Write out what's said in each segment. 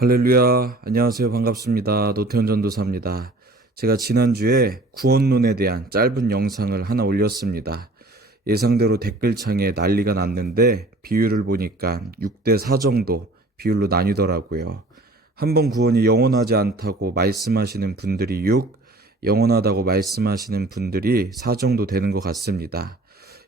할렐루야. 안녕하세요. 반갑습니다. 노태현 전도사입니다. 제가 지난주에 구원론에 대한 짧은 영상을 하나 올렸습니다. 예상대로 댓글창에 난리가 났는데 비율을 보니까 6대 4 정도 비율로 나뉘더라고요. 한 번 구원이 영원하지 않다고 말씀하시는 분들이 6, 영원하다고 말씀하시는 분들이 4 정도 되는 것 같습니다.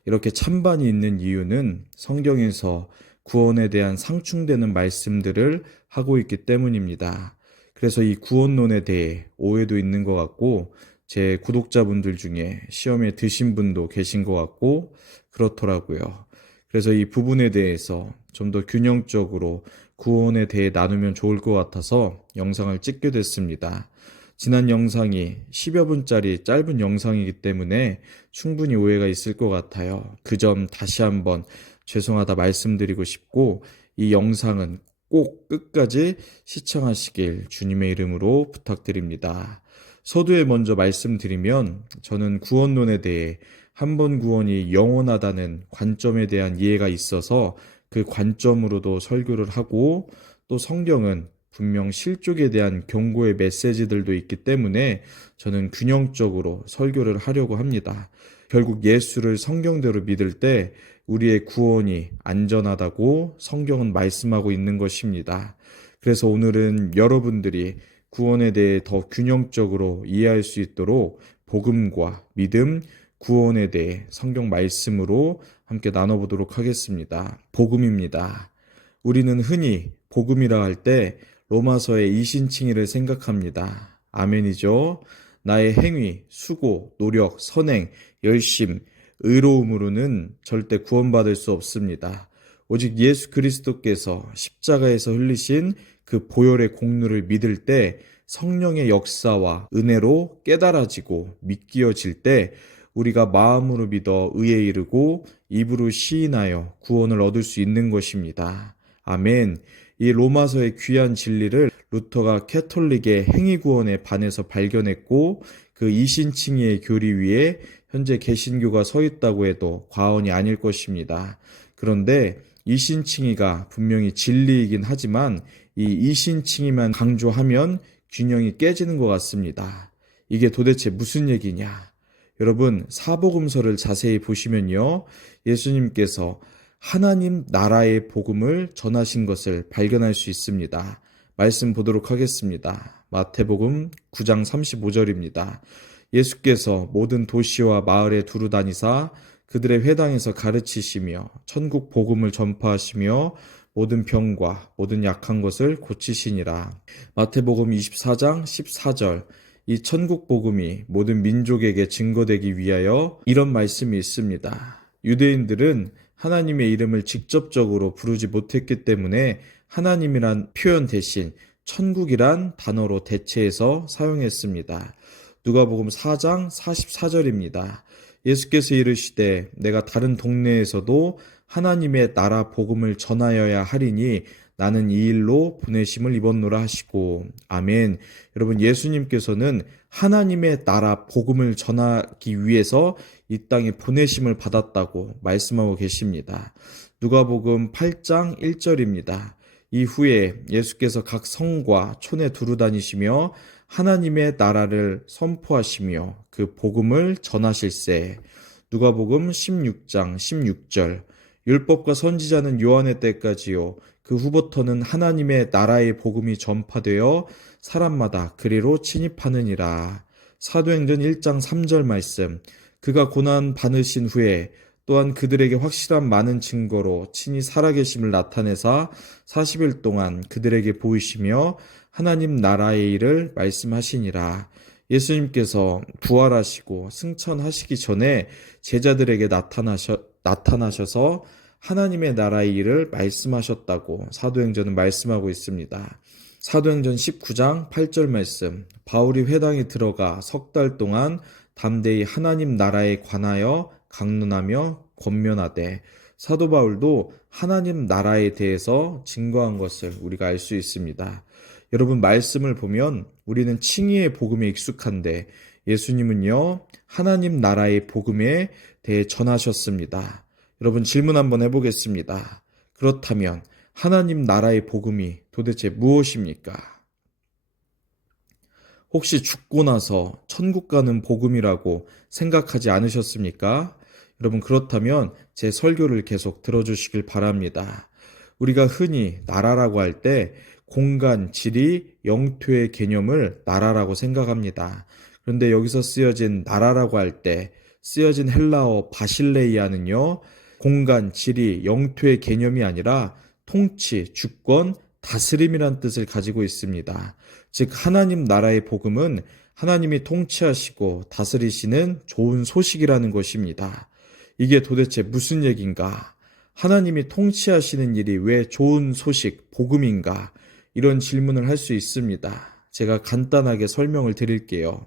이렇게 찬반이 있는 이유는 성경에서 구원에 대한 상충되는 말씀들을 하고 있기 때문입니다. 그래서 이 구원론에 대해 오해도 있는 것 같고, 제 구독자분들 중에 시험에 드신 분도 계신 것 같고 그렇더라고요. 그래서 이 부분에 대해서 좀 더 균형적으로 구원에 대해 나누면 좋을 것 같아서 영상을 찍게 됐습니다. 지난 영상이 10여 분짜리 짧은 영상이기 때문에 충분히 오해가 있을 것 같아요. 그 점 다시 한번 죄송하다 말씀드리고 싶고, 이 영상은 꼭 끝까지 시청하시길 주님의 이름으로 부탁드립니다. 서두에 먼저 말씀드리면, 저는 구원론에 대해 한 번 구원이 영원하다는 관점에 대한 이해가 있어서 그 관점으로도 설교를 하고, 또 성경은 분명 실족에 대한 경고의 메시지들도 있기 때문에 저는 균형적으로 설교를 하려고 합니다. 결국 예수를 성경대로 믿을 때 우리의 구원이 안전하다고 성경은 말씀하고 있는 것입니다. 그래서 오늘은 여러분들이 구원에 대해 더 균형적으로 이해할 수 있도록 복음과 믿음, 구원에 대해 성경 말씀으로 함께 나눠보도록 하겠습니다. 복음입니다. 우리는 흔히 복음이라 할 때 로마서의 이신칭의를 생각합니다. 아멘이죠. 나의 행위, 수고, 노력, 선행, 열심, 의로움으로는 절대 구원받을 수 없습니다. 오직 예수 그리스도께서 십자가에서 흘리신 그 보혈의 공로를 믿을 때 성령의 역사와 은혜로 깨달아지고 믿기어질 때 우리가 마음으로 믿어 의에 이르고 입으로 시인하여 구원을 얻을 수 있는 것입니다. 아멘. 이 로마서의 귀한 진리를 루터가 캐톨릭의 행위구원에 반해서 발견했고, 그 이신칭의의 교리 위에 현재 개신교가 서 있다고 해도 과언이 아닐 것입니다. 그런데 이신칭의가 분명히 진리이긴 하지만 이 이신칭의만 강조하면 균형이 깨지는 것 같습니다. 이게 도대체 무슨 얘기냐? 여러분, 사복음서를 자세히 보시면요, 예수님께서 하나님 나라의 복음을 전하신 것을 발견할 수 있습니다. 말씀 보도록 하겠습니다. 마태복음 9장 35절입니다. 예수께서 모든 도시와 마을에 두루 다니사 그들의 회당에서 가르치시며 천국 복음을 전파하시며 모든 병과 모든 약한 것을 고치시니라. 마태복음 24장 14절. 이 천국 복음이 모든 민족에게 증거되기 위하여 이런 말씀이 있습니다. 유대인들은 하나님의 이름을 직접적으로 부르지 못했기 때문에 하나님이란 표현 대신 천국이란 단어로 대체해서 사용했습니다. 누가복음 4장 44절입니다. 예수께서 이르시되 내가 다른 동네에서도 하나님의 나라 복음을 전하여야 하리니 나는 이 일로 보내심을 입었노라 하시고. 아멘. 여러분, 예수님께서는 하나님의 나라 복음을 전하기 위해서 이 땅에 보내심을 받았다고 말씀하고 계십니다. 누가복음 8장 1절입니다. 이후에 예수께서 각 성과 촌에 두루 다니시며 하나님의 나라를 선포하시며 그 복음을 전하실세. 누가복음 16장 16절. 율법과 선지자는 요한의 때까지요 그 후부터는 하나님의 나라의 복음이 전파되어 사람마다 그리로 침입하느니라. 사도행전 1장 3절 말씀. 그가 고난 받으신 후에 또한 그들에게 확실한 많은 증거로 친히 살아계심을 나타내사 40일 동안 그들에게 보이시며 하나님 나라의 일을 말씀하시니라. 예수님께서 부활하시고 승천하시기 전에 제자들에게 나타나셔서 하나님의 나라의 일을 말씀하셨다고 사도행전은 말씀하고 있습니다. 사도행전 19장 8절 말씀. 바울이 회당에 들어가 석 달 동안 담대히 하나님 나라에 관하여 강론하며 권면하되. 사도 바울도 하나님 나라에 대해서 증거한 것을 우리가 알 수 있습니다. 여러분, 말씀을 보면 우리는 칭의의 복음에 익숙한데 예수님은요 하나님 나라의 복음에 대해 전하셨습니다. 여러분, 질문 한번 해보겠습니다. 그렇다면 하나님 나라의 복음이 도대체 무엇입니까? 혹시 죽고 나서 천국 가는 복음이라고 생각하지 않으셨습니까? 여러분, 그렇다면 제 설교를 계속 들어주시길 바랍니다. 우리가 흔히 나라라고 할 때 공간, 지리, 영토의 개념을 나라라고 생각합니다. 그런데 여기서 쓰여진 나라라고 할 때 쓰여진 헬라어 바실레이아는요, 공간, 지리, 영토의 개념이 아니라 통치, 주권, 다스림이란 뜻을 가지고 있습니다. 즉 하나님 나라의 복음은 하나님이 통치하시고 다스리시는 좋은 소식이라는 것입니다. 이게 도대체 무슨 얘기인가? 하나님이 통치하시는 일이 왜 좋은 소식, 복음인가? 이런 질문을 할 수 있습니다. 제가 간단하게 설명을 드릴게요.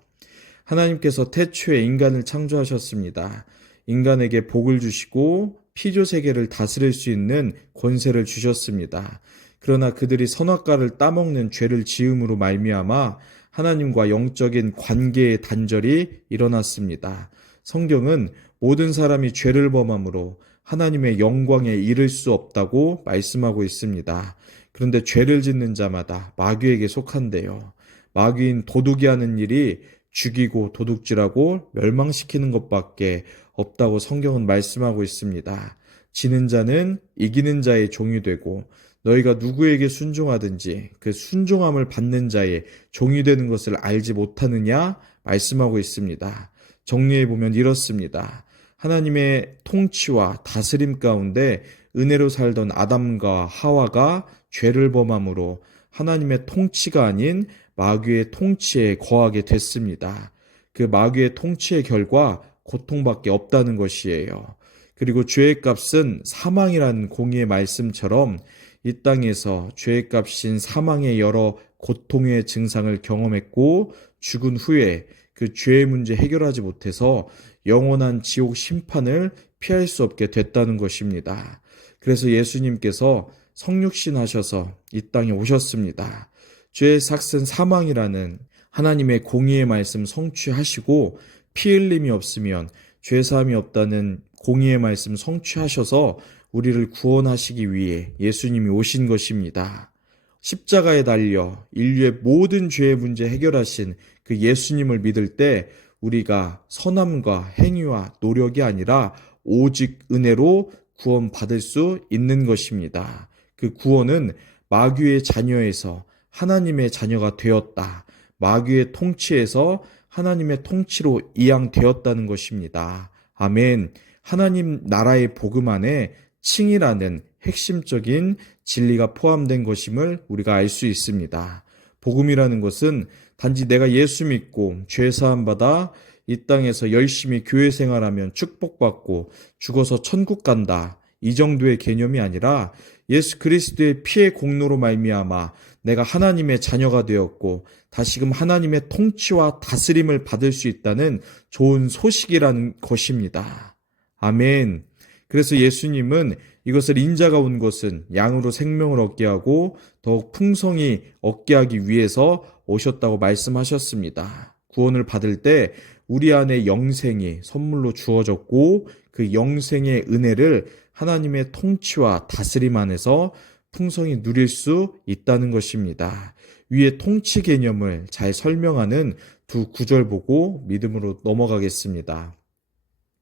하나님께서 태초에 인간을 창조하셨습니다. 인간에게 복을 주시고 피조세계를 다스릴 수 있는 권세를 주셨습니다. 그러나 그들이 선악과를 따먹는 죄를 지음으로 말미암아 하나님과 영적인 관계의 단절이 일어났습니다. 성경은 모든 사람이 죄를 범함으로 하나님의 영광에 이를 수 없다고 말씀하고 있습니다. 그런데 죄를 짓는 자마다 마귀에게 속한대요. 마귀인 도둑이 하는 일이 죽이고 도둑질하고 멸망시키는 것밖에 없다고 성경은 말씀하고 있습니다. 지는 자는 이기는 자의 종이 되고 너희가 누구에게 순종하든지 그 순종함을 받는 자의 종이 되는 것을 알지 못하느냐 말씀하고 있습니다. 정리해보면 이렇습니다. 하나님의 통치와 다스림 가운데 은혜로 살던 아담과 하와가 죄를 범함으로 하나님의 통치가 아닌 마귀의 통치에 거하게 됐습니다. 그 마귀의 통치의 결과 고통밖에 없다는 것이에요. 그리고 죄의 값은 사망이라는 공의의 말씀처럼 이 땅에서 죄의 값인 사망의 여러 고통의 증상을 경험했고 죽은 후에 그 죄의 문제 해결하지 못해서 영원한 지옥 심판을 피할 수 없게 됐다는 것입니다. 그래서 예수님께서 성육신 하셔서 이 땅에 오셨습니다. 죄의 삭은 사망이라는 하나님의 공의의 말씀 성취하시고 피 흘림이 없으면 죄사함이 없다는 공의의 말씀 성취하셔서 우리를 구원하시기 위해 예수님이 오신 것입니다. 십자가에 달려 인류의 모든 죄의 문제 해결하신 그 예수님을 믿을 때 우리가 선함과 행위와 노력이 아니라 오직 은혜로 구원받을 수 있는 것입니다. 그 구원은 마귀의 자녀에서 하나님의 자녀가 되었다. 마귀의 통치에서 하나님의 통치로 이양되었다는 것입니다. 아멘. 하나님 나라의 복음 안에 칭이라는 핵심적인 진리가 포함된 것임을 우리가 알 수 있습니다. 복음이라는 것은 단지 내가 예수 믿고 죄사함 받아 이 땅에서 열심히 교회 생활하면 축복받고 죽어서 천국 간다. 이 정도의 개념이 아니라 예수 그리스도의 피의 공로로 말미암아 내가 하나님의 자녀가 되었고 다시금 하나님의 통치와 다스림을 받을 수 있다는 좋은 소식이라는 것입니다. 아멘. 그래서 예수님은 이것을 인자가 온 것은 양으로 생명을 얻게 하고 더욱 풍성히 얻게 하기 위해서 오셨다고 말씀하셨습니다. 구원을 받을 때 우리 안에 영생이 선물로 주어졌고 그 영생의 은혜를 하나님의 통치와 다스림 안에서 풍성히 누릴 수 있다는 것입니다. 위에 통치 개념을 잘 설명하는 두 구절 보고 믿음으로 넘어가겠습니다.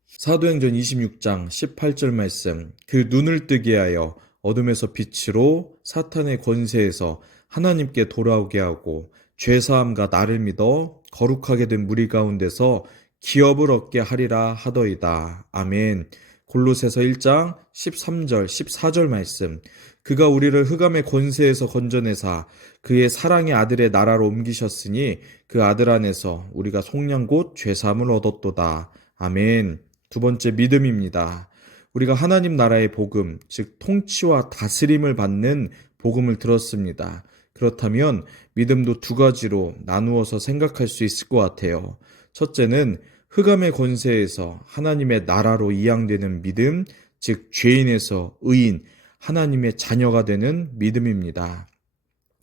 사도행전 26장 18절 말씀, 그 눈을 뜨게 하여 어둠에서 빛으로 사탄의 권세에서 하나님께 돌아오게 하고 죄사함과 나를 믿어 거룩하게 된 무리 가운데서 기업을 얻게 하리라 하더이다. 아멘. 골로새서 1장 13절 14절 말씀, 그가 우리를 흑암의 권세에서 건져내사 그의 사랑의 아들의 나라로 옮기셨으니 그 아들 안에서 우리가 속량 곧 죄사함을 얻었도다. 아멘. 두 번째 믿음입니다. 우리가 하나님 나라의 복음, 즉 통치와 다스림을 받는 복음을 들었습니다. 그렇다면 믿음도 두 가지로 나누어서 생각할 수 있을 것 같아요. 첫째는 흑암의 권세에서 하나님의 나라로 이양되는 믿음, 즉 죄인에서 의인, 하나님의 자녀가 되는 믿음입니다.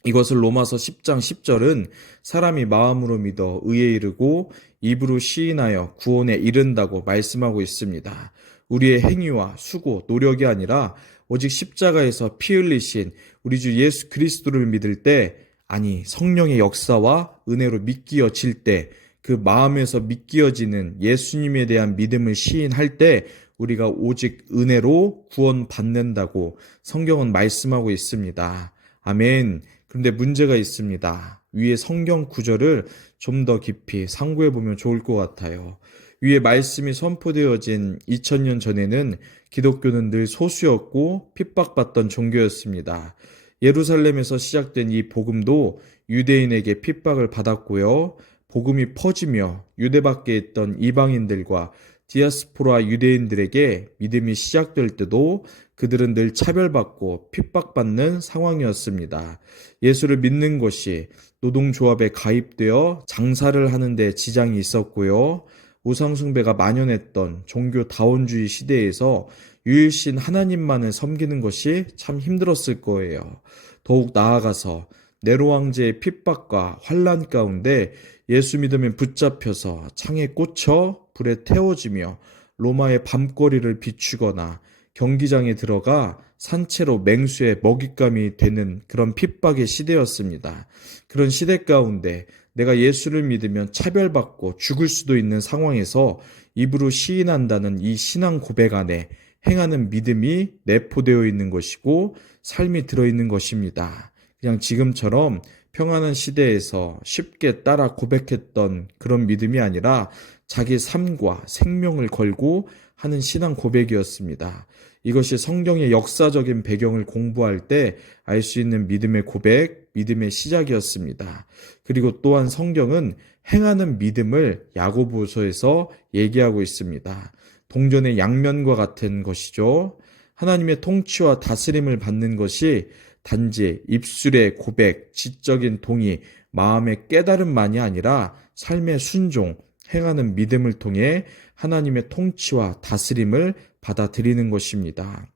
이것을 로마서 10장 10절은 사람이 마음으로 믿어 의에 이르고 입으로 시인하여 구원에 이른다고 말씀하고 있습니다. 우리의 행위와 수고, 노력이 아니라 오직 십자가에서 피 흘리신 우리 주 예수 그리스도를 믿을 때, 아니 성령의 역사와 은혜로 믿기어질 때, 그 마음에서 믿기어지는 예수님에 대한 믿음을 시인할 때 우리가 오직 은혜로 구원받는다고 성경은 말씀하고 있습니다. 아멘. 그런데 문제가 있습니다. 위에 성경 구절을 좀 더 깊이 상고해 보면 좋을 것 같아요. 위에 말씀이 선포되어진 2000년 전에는 기독교는 늘 소수였고 핍박받던 종교였습니다. 예루살렘에서 시작된 이 복음도 유대인에게 핍박을 받았고요. 복음이 퍼지며 유대 밖에 있던 이방인들과 디아스포라 유대인들에게 믿음이 시작될 때도 그들은 늘 차별받고 핍박받는 상황이었습니다. 예수를 믿는 것이 노동조합에 가입되어 장사를 하는 데 지장이 있었고요. 우상숭배가 만연했던 종교다원주의 시대에서 유일신 하나님만을 섬기는 것이 참 힘들었을 거예요. 더욱 나아가서 네로 황제의 핍박과 환난 가운데 예수 믿음에 붙잡혀서 창에 꽂혀 불에 태워지며 로마의 밤거리를 비추거나 경기장에 들어가 산채로 맹수의 먹잇감이 되는 그런 핍박의 시대였습니다. 그런 시대 가운데 내가 예수를 믿으면 차별받고 죽을 수도 있는 상황에서 입으로 시인한다는 이 신앙 고백 안에 행하는 믿음이 내포되어 있는 것이고 삶이 들어있는 것입니다. 그냥 지금처럼 평안한 시대에서 쉽게 따라 고백했던 그런 믿음이 아니라 자기 삶과 생명을 걸고 하는 신앙 고백이었습니다. 이것이 성경의 역사적인 배경을 공부할 때 알 수 있는 믿음의 고백, 믿음의 시작이었습니다. 그리고 또한 성경은 행하는 믿음을 야고보서에서 얘기하고 있습니다. 동전의 양면과 같은 것이죠. 하나님의 통치와 다스림을 받는 것이 단지 입술의 고백, 지적인 동의, 마음의 깨달음만이 아니라 삶의 순종, 행하는 믿음을 통해 하나님의 통치와 다스림을 받아들이는 것입니다.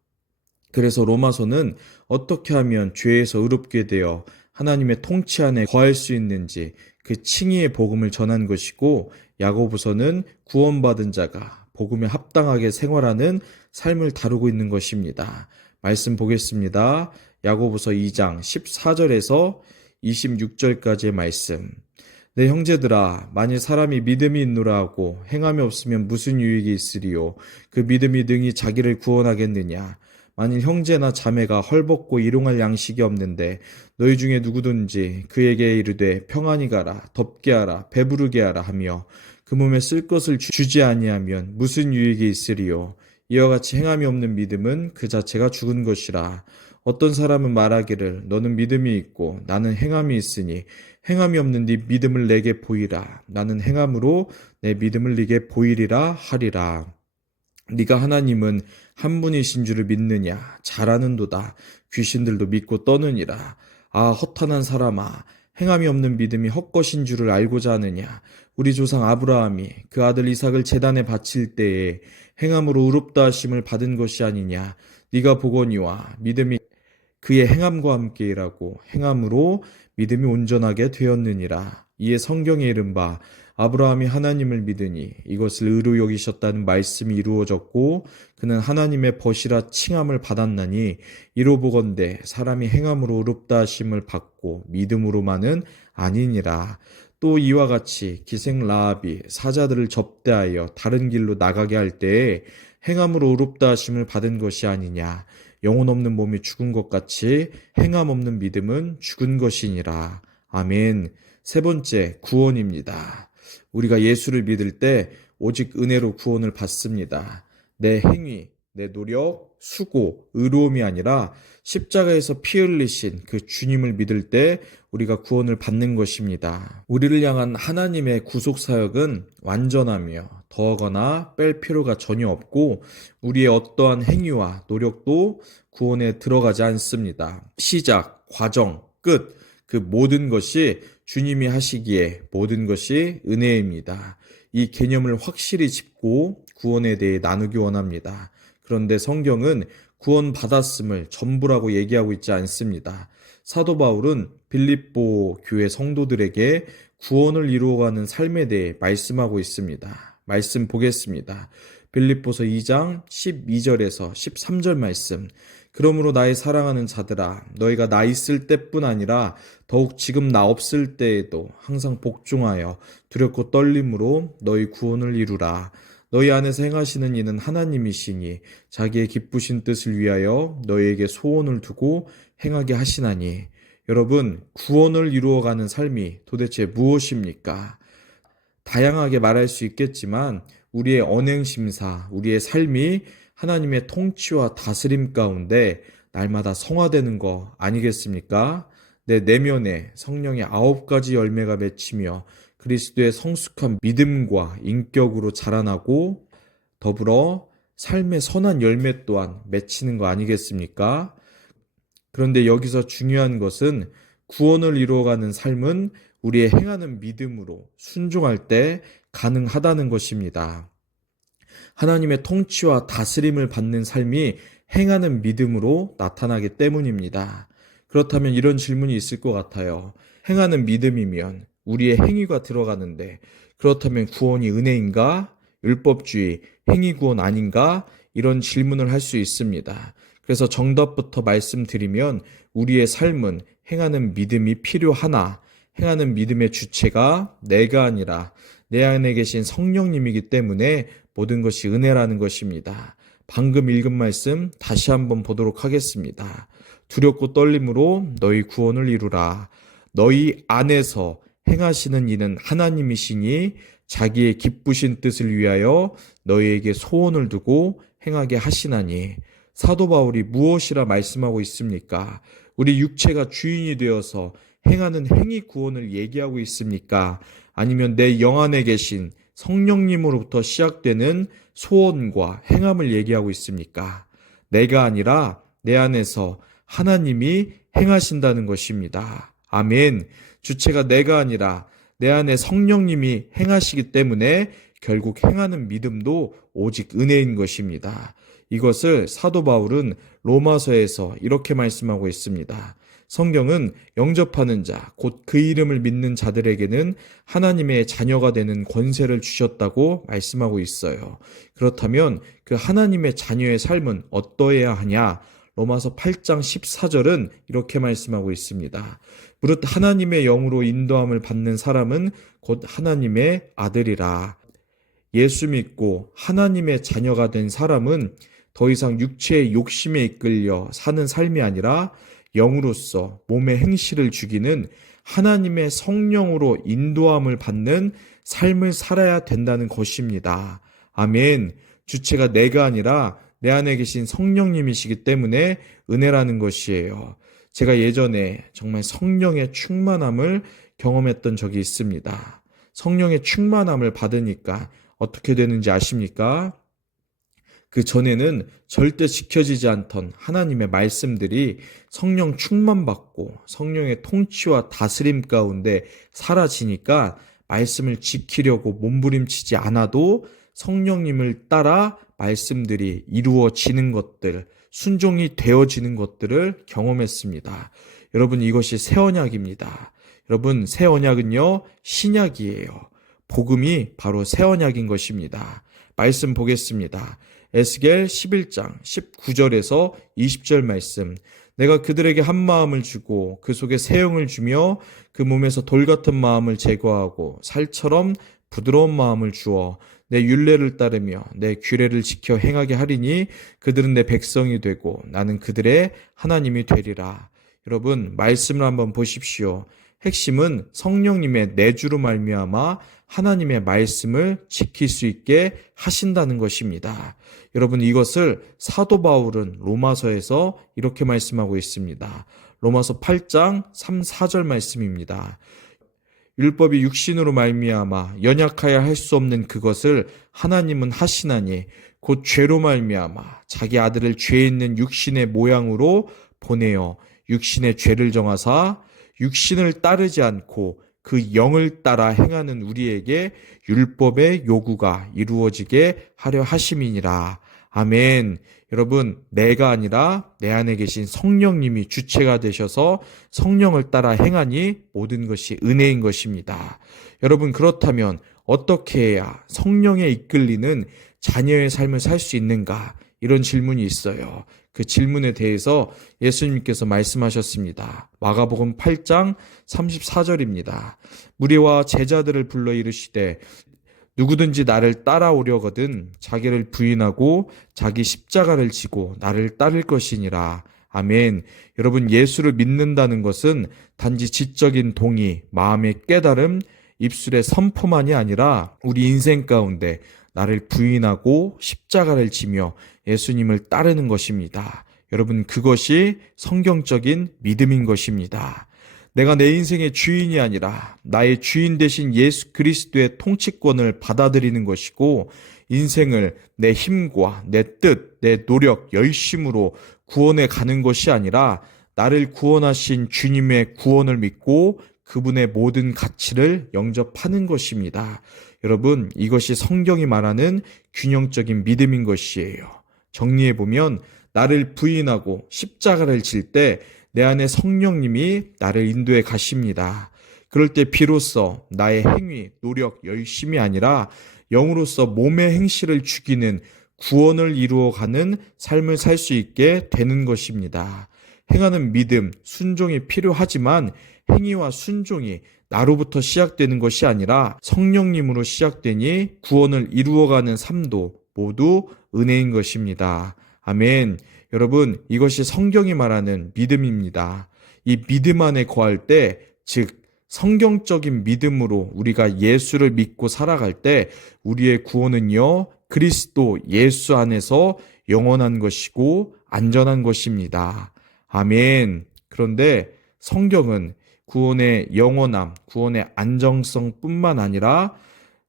그래서 로마서는 어떻게 하면 죄에서 의롭게 되어 하나님의 통치 안에 거할 수 있는지 그 칭의의 복음을 전한 것이고, 야고보서는 구원받은 자가 복음에 합당하게 생활하는 삶을 다루고 있는 것입니다. 말씀 보겠습니다. 야고보서 2장 14절에서 26절까지의 말씀. 내 형제들아, 만일 사람이 믿음이 있노라 하고 행함이 없으면 무슨 유익이 있으리요? 그 믿음이 능히 자기를 구원하겠느냐? 만일 형제나 자매가 헐벗고 일용할 양식이 없는데 너희 중에 누구든지 그에게 이르되 평안히 가라, 덥게 하라, 배부르게 하라 하며 그 몸에 쓸 것을 주지 아니하면 무슨 유익이 있으리요? 이와 같이 행함이 없는 믿음은 그 자체가 죽은 것이라. 어떤 사람은 말하기를 너는 믿음이 있고 나는 행함이 있으니 행함이 없는 네 믿음을 내게 보이라. 나는 행함으로 내 믿음을 네게 보이리라 하리라. 네가 하나님은 한 분이신 줄을 믿느냐? 잘하는도다. 귀신들도 믿고 떠느니라. 아, 허탄한 사람아, 행함이 없는 믿음이 헛것인 줄을 알고자 하느냐? 우리 조상 아브라함이 그 아들 이삭을 제단에 바칠 때에 행함으로 의롭다 하심을 받은 것이 아니냐? 네가 보거니와 믿음이 그의 행함과 함께 일하고 행함으로 믿음이 온전하게 되었느니라. 이에 성경에 이른 바 아브라함이 하나님을 믿으니 이것을 의로 여기셨다는 말씀이 이루어졌고 그는 하나님의 벗이라 칭함을 받았나니, 이로 보건대 사람이 행함으로 의롭다 하심을 받고 믿음으로만은 아니니라. 또 이와 같이 기생 라합이 사자들을 접대하여 다른 길로 나가게 할 때에 행함으로 의롭다 하심을 받은 것이 아니냐. 영혼 없는 몸이 죽은 것 같이 행함 없는 믿음은 죽은 것이니라. 아멘. 세 번째, 구원입니다. 우리가 예수를 믿을 때 오직 은혜로 구원을 받습니다. 내 행위, 내 노력, 수고, 의로움이 아니라 십자가에서 피 흘리신 그 주님을 믿을 때 우리가 구원을 받는 것입니다. 우리를 향한 하나님의 구속사역은 완전하며 더하거나 뺄 필요가 전혀 없고 우리의 어떠한 행위와 노력도 구원에 들어가지 않습니다. 시작, 과정, 끝, 그 모든 것이 주님이 하시기에 모든 것이 은혜입니다. 이 개념을 확실히 짚고 구원에 대해 나누기 원합니다. 그런데 성경은 구원받았음을 전부라고 얘기하고 있지 않습니다. 사도 바울은 빌립보 교회 성도들에게 구원을 이루어가는 삶에 대해 말씀하고 있습니다. 말씀 보겠습니다. 빌립보서 2장 12절에서 13절 말씀. 그러므로 나의 사랑하는 자들아, 너희가 나 있을 때뿐 아니라 더욱 지금 나 없을 때에도 항상 복종하여 두렵고 떨림으로 너희 구원을 이루라. 너희 안에서 행하시는 이는 하나님이시니 자기의 기쁘신 뜻을 위하여 너희에게 소원을 두고 행하게 하시나니. 여러분, 구원을 이루어가는 삶이 도대체 무엇입니까? 다양하게 말할 수 있겠지만 우리의 언행심사, 우리의 삶이 하나님의 통치와 다스림 가운데 날마다 성화되는 거 아니겠습니까? 내 내면에 성령의 9가지 열매가 맺히며 그리스도의 성숙한 믿음과 인격으로 자라나고 더불어 삶의 선한 열매 또한 맺히는 거 아니겠습니까? 그런데 여기서 중요한 것은 구원을 이루어가는 삶은 우리의 행하는 믿음으로 순종할 때 가능하다는 것입니다. 하나님의 통치와 다스림을 받는 삶이 행하는 믿음으로 나타나기 때문입니다. 그렇다면 이런 질문이 있을 것 같아요. 행하는 믿음이면 우리의 행위가 들어가는데 그렇다면 구원이 은혜인가? 율법주의, 행위 구원 아닌가? 이런 질문을 할 수 있습니다. 그래서 정답부터 말씀드리면 우리의 삶은 행하는 믿음이 필요하나 행하는 믿음의 주체가 내가 아니라 내 안에 계신 성령님이기 때문에 모든 것이 은혜라는 것입니다. 방금 읽은 말씀 다시 한번 보도록 하겠습니다. 두렵고 떨림으로 너희 구원을 이루라. 너희 안에서 행하시는 이는 하나님이시니 자기의 기쁘신 뜻을 위하여 너희에게 소원을 두고 행하게 하시나니. 사도 바울이 무엇이라 말씀하고 있습니까? 우리 육체가 주인이 되어서 행하는 행위 구원을 얘기하고 있습니까? 아니면 내 영 안에 계신 성령님으로부터 시작되는 소원과 행함을 얘기하고 있습니까? 내가 아니라 내 안에서 하나님이 행하신다는 것입니다. 아멘. 주체가 내가 아니라 내 안에 성령님이 행하시기 때문에 결국 행하는 믿음도 오직 은혜인 것입니다. 이것을 사도 바울은 로마서에서 이렇게 말씀하고 있습니다. 성경은 영접하는 자, 곧 그 이름을 믿는 자들에게는 하나님의 자녀가 되는 권세를 주셨다고 말씀하고 있어요. 그렇다면 그 하나님의 자녀의 삶은 어떠해야 하냐? 로마서 8장 14절은 이렇게 말씀하고 있습니다. 무릇 하나님의 영으로 인도함을 받는 사람은 곧 하나님의 아들이라. 예수 믿고 하나님의 자녀가 된 사람은 더 이상 육체의 욕심에 이끌려 사는 삶이 아니라 영으로서 몸의 행실을 죽이는 하나님의 성령으로 인도함을 받는 삶을 살아야 된다는 것입니다. 아멘. 주체가 내가 아니라 내 안에 계신 성령님이시기 때문에 은혜라는 것이에요. 제가 예전에 정말 성령의 충만함을 경험했던 적이 있습니다. 성령의 충만함을 받으니까 어떻게 되는지 아십니까? 그 전에는 절대 지켜지지 않던 하나님의 말씀들이 성령 충만받고 성령의 통치와 다스림 가운데 사라지니까 말씀을 지키려고 몸부림치지 않아도 성령님을 따라 말씀들이 이루어지는 것들, 순종이 되어지는 것들을 경험했습니다. 여러분, 이것이 새 언약입니다. 여러분, 새 언약은요, 신약이에요. 복음이 바로 새 언약인 것입니다. 말씀 보겠습니다. 에스겔 11장 19절에서 20절 말씀. 내가 그들에게 한 마음을 주고 그 속에 새 영을 주며 그 몸에서 돌 같은 마음을 제거하고 살처럼 부드러운 마음을 주어 내 율례를 따르며 내 규례를 지켜 행하게 하리니 그들은 내 백성이 되고 나는 그들의 하나님이 되리라. 여러분, 말씀을 한번 보십시오. 핵심은 성령님의 내주로 말미암아 하나님의 말씀을 지킬 수 있게 하신다는 것입니다. 여러분, 이것을 사도 바울은 로마서에서 이렇게 말씀하고 있습니다. 로마서 8장 3, 4절 말씀입니다. 율법이 육신으로 말미암아 연약하여 할 수 없는 그것을 하나님은 하시나니 곧 죄로 말미암아 자기 아들을 죄 있는 육신의 모양으로 보내어 육신의 죄를 정하사 육신을 따르지 않고 그 영을 따라 행하는 우리에게 율법의 요구가 이루어지게 하려 하심이니라. 아멘. 여러분, 내가 아니라 내 안에 계신 성령님이 주체가 되셔서 성령을 따라 행하니 모든 것이 은혜인 것입니다. 여러분, 그렇다면 어떻게 해야 성령에 이끌리는 자녀의 삶을 살 수 있는가? 이런 질문이 있어요. 그 질문에 대해서 예수님께서 말씀하셨습니다. 마가복음 8장 34절입니다. 무리와 제자들을 불러 이르시되 누구든지 나를 따라오려거든 자기를 부인하고 자기 십자가를 지고 나를 따를 것이니라. 아멘. 여러분, 예수를 믿는다는 것은 단지 지적인 동의, 마음의 깨달음, 입술의 선포만이 아니라 우리 인생 가운데 나를 부인하고 십자가를 지며 예수님을 따르는 것입니다. 여러분, 그것이 성경적인 믿음인 것입니다. 내가 내 인생의 주인이 아니라 나의 주인 되신 예수 그리스도의 통치권을 받아들이는 것이고, 인생을 내 힘과 내 뜻, 내 노력, 열심으로 구원해 가는 것이 아니라 나를 구원하신 주님의 구원을 믿고 그분의 모든 가치를 영접하는 것입니다. 여러분, 이것이 성경이 말하는 균형적인 믿음인 것이에요. 정리해보면 나를 부인하고 십자가를 질 때 내 안에 성령님이 나를 인도해 가십니다. 그럴 때 비로소 나의 행위, 노력, 열심이 아니라 영으로서 몸의 행실을 죽이는 구원을 이루어가는 삶을 살 수 있게 되는 것입니다. 행하는 믿음, 순종이 필요하지만 행위와 순종이 나로부터 시작되는 것이 아니라 성령님으로 시작되니 구원을 이루어가는 삶도 모두 은혜인 것입니다. 아멘. 여러분, 이것이 성경이 말하는 믿음입니다. 이 믿음 안에 거할 때, 즉 성경적인 믿음으로 우리가 예수를 믿고 살아갈 때 우리의 구원은요, 그리스도 예수 안에서 영원한 것이고 안전한 것입니다. 아멘. 그런데 성경은 구원의 영원함, 구원의 안정성뿐만 아니라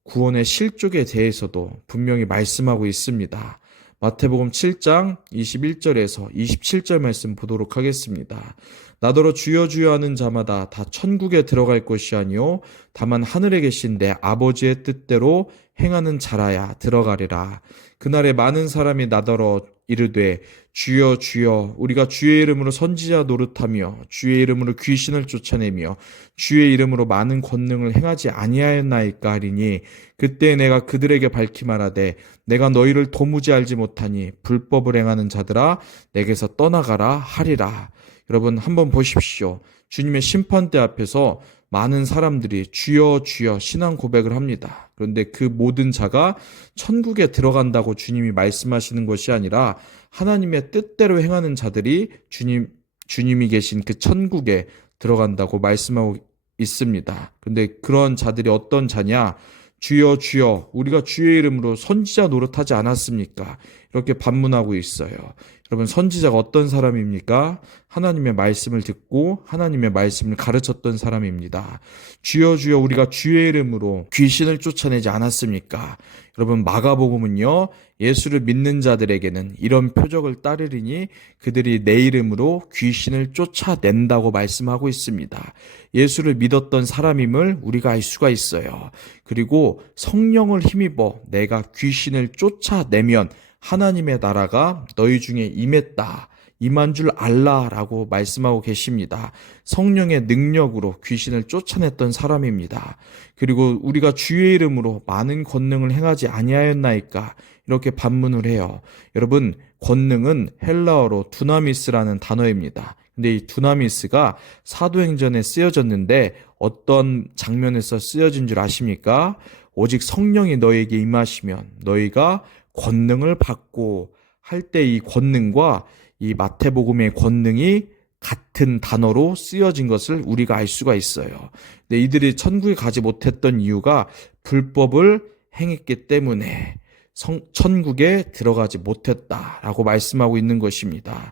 구원의 실족에 대해서도 분명히 말씀하고 있습니다. 마태복음 7장 21절에서 27절 말씀 보도록 하겠습니다. 나더러 주여 주여 하는 자마다 다 천국에 들어갈 것이 아니요 다만 하늘에 계신 내 아버지의 뜻대로 행하는 자라야 들어가리라. 그날에 많은 사람이 나더러 이르되 주여 주여 우리가 주의 이름으로 선지자 노릇하며 주의 이름으로 귀신을 쫓아내며 주의 이름으로 많은 권능을 행하지 아니하였나이까 하리니 그때 내가 그들에게 밝히 말하되 내가 너희를 도무지 알지 못하니 불법을 행하는 자들아 내게서 떠나가라 하리라. 여러분, 한번 보십시오. 주님의 심판대 앞에서 많은 사람들이 주여 주여 신앙 고백을 합니다. 그런데 그 모든 자가 천국에 들어간다고 주님이 말씀하시는 것이 아니라 하나님의 뜻대로 행하는 자들이 주님이 계신 그 천국에 들어간다고 말씀하고 있습니다. 그런데 그런 자들이 어떤 자냐? 주여 주여 우리가 주의 이름으로 선지자 노릇하지 않았습니까? 이렇게 반문하고 있어요. 여러분, 선지자가 어떤 사람입니까? 하나님의 말씀을 듣고 하나님의 말씀을 가르쳤던 사람입니다. 주여 주여 우리가 주의 이름으로 귀신을 쫓아내지 않았습니까? 여러분, 마가복음은요, 예수를 믿는 자들에게는 이런 표적을 따르리니 그들이 내 이름으로 귀신을 쫓아낸다고 말씀하고 있습니다. 예수를 믿었던 사람임을 우리가 알 수가 있어요. 그리고 성령을 힘입어 내가 귀신을 쫓아내면 하나님의 나라가 너희 중에 임했다, 임한 줄 알라라고 말씀하고 계십니다. 성령의 능력으로 귀신을 쫓아냈던 사람입니다. 그리고 우리가 주의 이름으로 많은 권능을 행하지 아니하였나이까 이렇게 반문을 해요. 여러분, 권능은 헬라어로 두나미스라는 단어입니다. 근데 이 두나미스가 사도행전에 쓰여졌는데 어떤 장면에서 쓰여진 줄 아십니까? 오직 성령이 너에게 임하시면 너희가 권능을 받고 할 때 이 권능과 이 마태복음의 권능이 같은 단어로 쓰여진 것을 우리가 알 수가 있어요. 근데 이들이 천국에 가지 못했던 이유가 불법을 행했기 때문에 천국에 들어가지 못했다라고 말씀하고 있는 것입니다.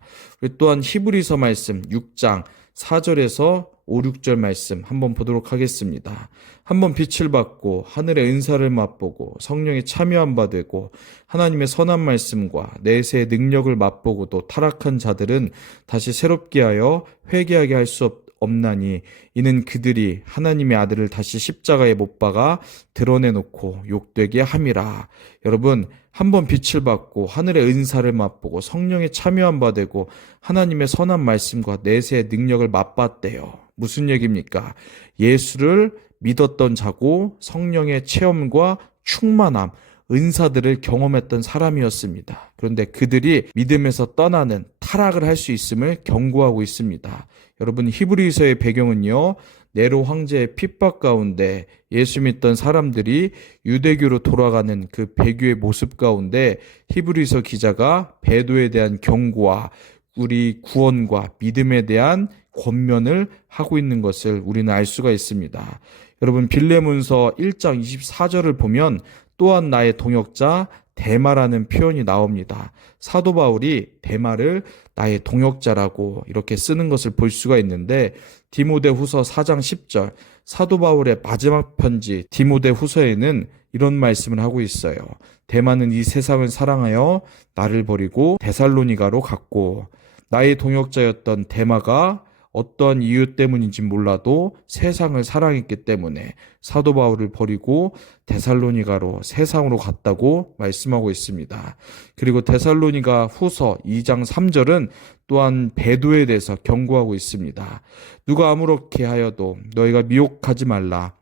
또한 히브리서 말씀 6장 4절에서 5, 6절 말씀 한번 보도록 하겠습니다. 한번 빛을 받고 하늘의 은사를 맛보고 성령에 참여한 바 되고 하나님의 선한 말씀과 내세의 능력을 맛보고도 타락한 자들은 다시 새롭게 하여 회개하게 할 수 없나니 이는 그들이 하나님의 아들을 다시 십자가에 못 박아 드러내놓고 욕되게 함이라. 여러분, 한번 빛을 받고 하늘의 은사를 맛보고 성령에 참여한 바 되고 하나님의 선한 말씀과 내세의 능력을 맛봤대요. 무슨 얘기입니까? 예수를 믿었던 자고 성령의 체험과 충만함, 은사들을 경험했던 사람이었습니다. 그런데 그들이 믿음에서 떠나는 타락을 할 수 있음을 경고하고 있습니다. 여러분, 히브리서의 배경은요, 네로 황제의 핍박 가운데 예수 믿던 사람들이 유대교로 돌아가는 그 배교의 모습 가운데 히브리서 기자가 배도에 대한 경고와 우리 구원과 믿음에 대한 권면을 하고 있는 것을 우리는 알 수가 있습니다. 여러분, 빌레몬서 1장 24절을 보면 또한 나의 동역자 데마라는 표현이 나옵니다. 사도 바울이 데마를 나의 동역자라고 이렇게 쓰는 것을 볼 수가 있는데, 디모데후서 4장 10절 사도 바울의 마지막 편지 디모데후서에는 이런 말씀을 하고 있어요. 데마는 이 세상을 사랑하여 나를 버리고 데살로니가로 갔고, 나의 동역자였던 데마가 어떠한 이유 때문인지 몰라도 세상을 사랑했기 때문에 사도 바울을 버리고 데살로니가로 세상으로 갔다고 말씀하고 있습니다. 그리고 데살로니가 후서 2장 3절은 또한 배도에 대해서 경고하고 있습니다. 누가 아무렇게 하여도 너희가 미혹하지 말라.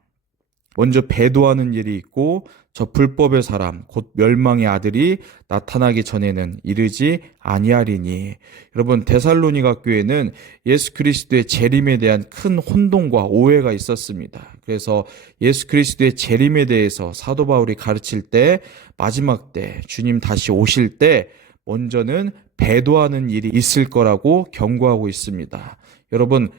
먼저 배도하는 일이 있고 저 불법의 사람 곧 멸망의 아들이 나타나기 전에는 이르지 아니하리니. 여러분, 데살로니가 교회는 예수 그리스도의 재림에 대한 큰 혼동과 오해가 있었습니다. 그래서 예수 그리스도의 재림에 대해서 사도 바울이 가르칠 때 마지막 때 주님 다시 오실 때 먼저는 배도하는 일이 있을 거라고 경고하고 있습니다. 여러분,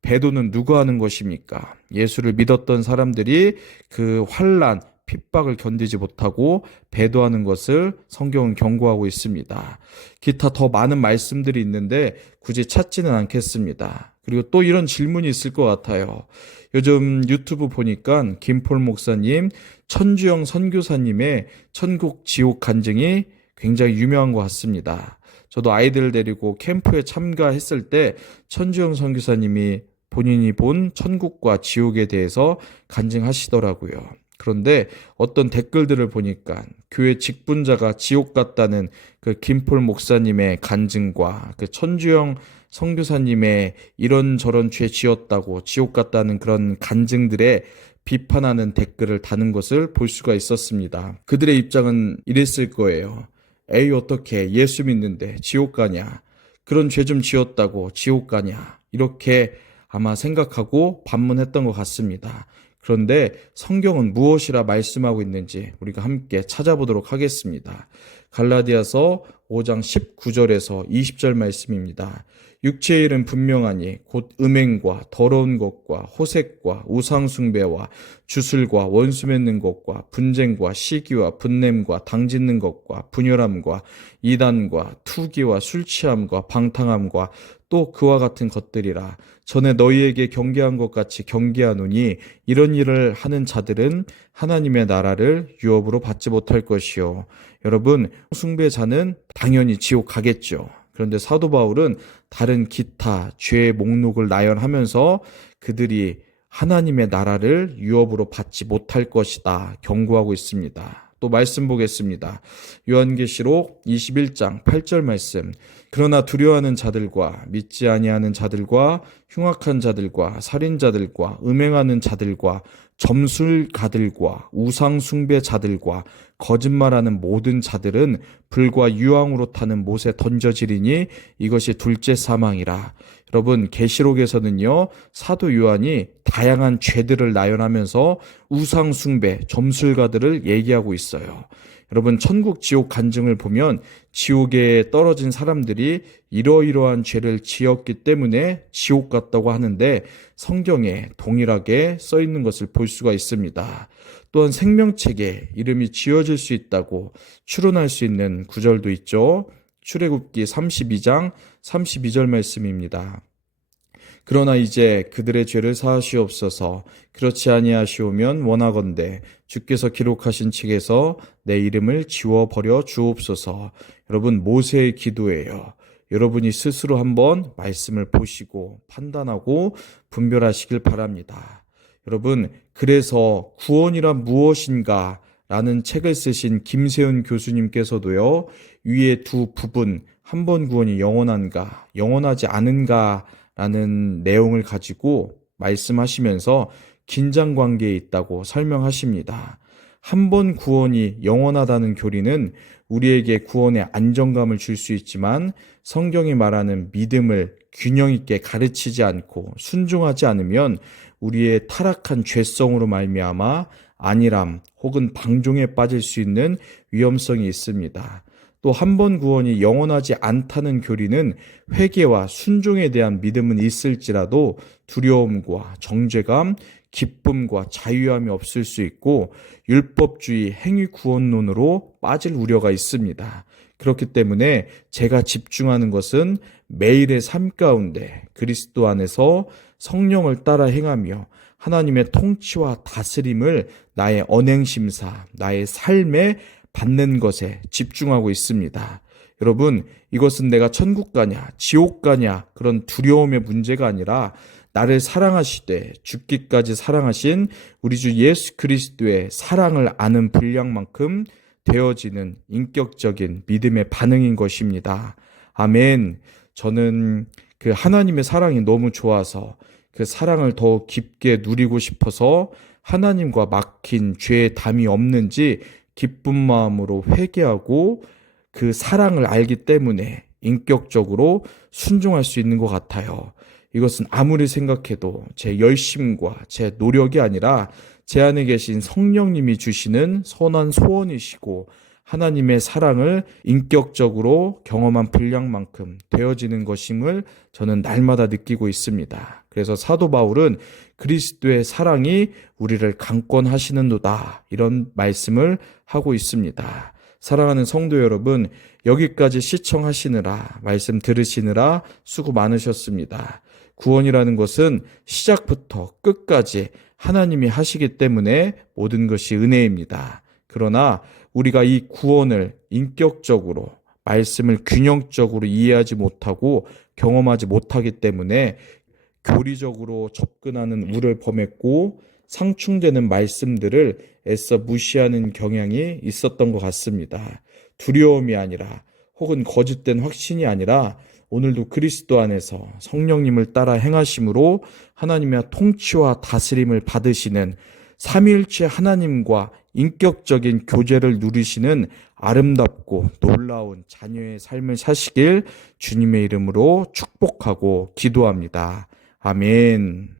배도는 누가 하는 것입니까? 예수를 믿었던 사람들이 그 환난, 핍박을 견디지 못하고 배도하는 것을 성경은 경고하고 있습니다. 기타 더 많은 말씀들이 있는데 굳이 찾지는 않겠습니다. 그리고 또 이런 질문이 있을 것 같아요. 요즘 유튜브 보니까 김폴 목사님, 천주영 선교사님의 천국 지옥 간증이 굉장히 유명한 것 같습니다. 저도 아이들을 데리고 캠프에 참가했을 때 천주영 선교사님이 본인이 본 천국과 지옥에 대해서 간증하시더라고요. 그런데 어떤 댓글들을 보니까 교회 직분자가 지옥 갔다는 그 김폴 목사님의 간증과 그 천주영 선교사님의 이런저런 죄 지었다고 지옥 갔다는 그런 간증들에 비판하는 댓글을 다는 것을 볼 수가 있었습니다. 그들의 입장은 이랬을 거예요. 에이, 어떻게 예수 믿는데 지옥 가냐? 그런 죄 좀 지었다고 지옥 가냐? 이렇게 아마 생각하고 반문했던 것 같습니다. 그런데 성경은 무엇이라 말씀하고 있는지 우리가 함께 찾아보도록 하겠습니다. 갈라디아서 5장 19절에서 20절 말씀입니다. 육체의 일은 분명하니 곧 음행과 더러운 것과 호색과 우상숭배와 주술과 원수 맺는 것과 분쟁과 시기와 분냄과 당짓는 것과 분열함과 이단과 투기와 술취함과 방탕함과 또 그와 같은 것들이라. 전에 너희에게 경계한 것 같이 경계하노니 이런 일을 하는 자들은 하나님의 나라를 유업으로 받지 못할 것이요. 여러분, 숭배자는 당연히 지옥 가겠죠. 그런데 사도 바울은 다른 기타 죄의 목록을 나열하면서 그들이 하나님의 나라를 유업으로 받지 못할 것이다 경고하고 있습니다. 또 말씀 보겠습니다. 요한계시록 21장 8절 말씀. 그러나 두려워하는 자들과 믿지 아니하는 자들과 흉악한 자들과 살인자들과 음행하는 자들과 점술가들과 우상숭배자들과 거짓말하는 모든 자들은 불과 유황으로 타는 못에 던져지리니 이것이 둘째 사망이라. 여러분, 계시록에서는요, 사도 요한이 다양한 죄들을 나열하면서 우상숭배, 점술가들을 얘기하고 있어요. 여러분, 천국 지옥 간증을 보면 지옥에 떨어진 사람들이 이러이러한 죄를 지었기 때문에 지옥 갔다고 하는데 성경에 동일하게 써 있는 것을 볼 수가 있습니다. 또한 생명책에 이름이 지어질 수 있다고 추론할 수 있는 구절도 있죠. 출애굽기 32장 32절 말씀입니다. 그러나 이제 그들의 죄를 사하시옵소서. 그렇지 아니하시오면 원하건대 주께서 기록하신 책에서 내 이름을 지워버려 주옵소서. 여러분, 모세의 기도예요. 여러분이 스스로 한번 말씀을 보시고 판단하고 분별하시길 바랍니다. 여러분, 그래서 구원이란 무엇인가 라는 책을 쓰신 김세훈 교수님께서도요, 위에 두 부분, 한 번 구원이 영원한가, 영원하지 않은가 라는 내용을 가지고 말씀하시면서 긴장관계에 있다고 설명하십니다. 한 번 구원이 영원하다는 교리는 우리에게 구원의 안정감을 줄 수 있지만 성경이 말하는 믿음을 균형 있게 가르치지 않고 순종하지 않으면 우리의 타락한 죄성으로 말미암아 안일함 혹은 방종에 빠질 수 있는 위험성이 있습니다. 또 한 번 구원이 영원하지 않다는 교리는 회개와 순종에 대한 믿음은 있을지라도 두려움과 정죄감, 기쁨과 자유함이 없을 수 있고 율법주의 행위 구원론으로 빠질 우려가 있습니다. 그렇기 때문에 제가 집중하는 것은 매일의 삶 가운데 그리스도 안에서 성령을 따라 행하며 하나님의 통치와 다스림을 나의 언행심사, 나의 삶에 받는 것에 집중하고 있습니다. 여러분, 이것은 내가 천국 가냐, 지옥 가냐, 그런 두려움의 문제가 아니라 나를 사랑하시되 죽기까지 사랑하신 우리 주 예수 그리스도의 사랑을 아는 분량만큼 되어지는 인격적인 믿음의 반응인 것입니다. 아멘. 저는 그 하나님의 사랑이 너무 좋아서 그 사랑을 더 깊게 누리고 싶어서 하나님과 막힌 죄의 담이 없는지 기쁜 마음으로 회개하고 그 사랑을 알기 때문에 인격적으로 순종할 수 있는 것 같아요. 이것은 아무리 생각해도 제 열심과 제 노력이 아니라 제 안에 계신 성령님이 주시는 선한 소원이시고 하나님의 사랑을 인격적으로 경험한 분량만큼 되어지는 것임을 저는 날마다 느끼고 있습니다. 그래서 사도 바울은 그리스도의 사랑이 우리를 강권하시는도다 이런 말씀을 하고 있습니다. 사랑하는 성도 여러분, 여기까지 시청하시느라 말씀 들으시느라 수고 많으셨습니다. 구원이라는 것은 시작부터 끝까지 하나님이 하시기 때문에 모든 것이 은혜입니다. 그러나 우리가 이 구원을 인격적으로 말씀을 균형적으로 이해하지 못하고 경험하지 못하기 때문에 교리적으로 접근하는 우를 범했고 상충되는 말씀들을 애써 무시하는 경향이 있었던 것 같습니다. 두려움이 아니라 혹은 거짓된 확신이 아니라 오늘도 그리스도 안에서 성령님을 따라 행하심으로 하나님의 통치와 다스림을 받으시는 삼위일체 하나님과 인격적인 교제를 누리시는 아름답고 놀라운 자녀의 삶을 사시길 주님의 이름으로 축복하고 기도합니다. 아멘.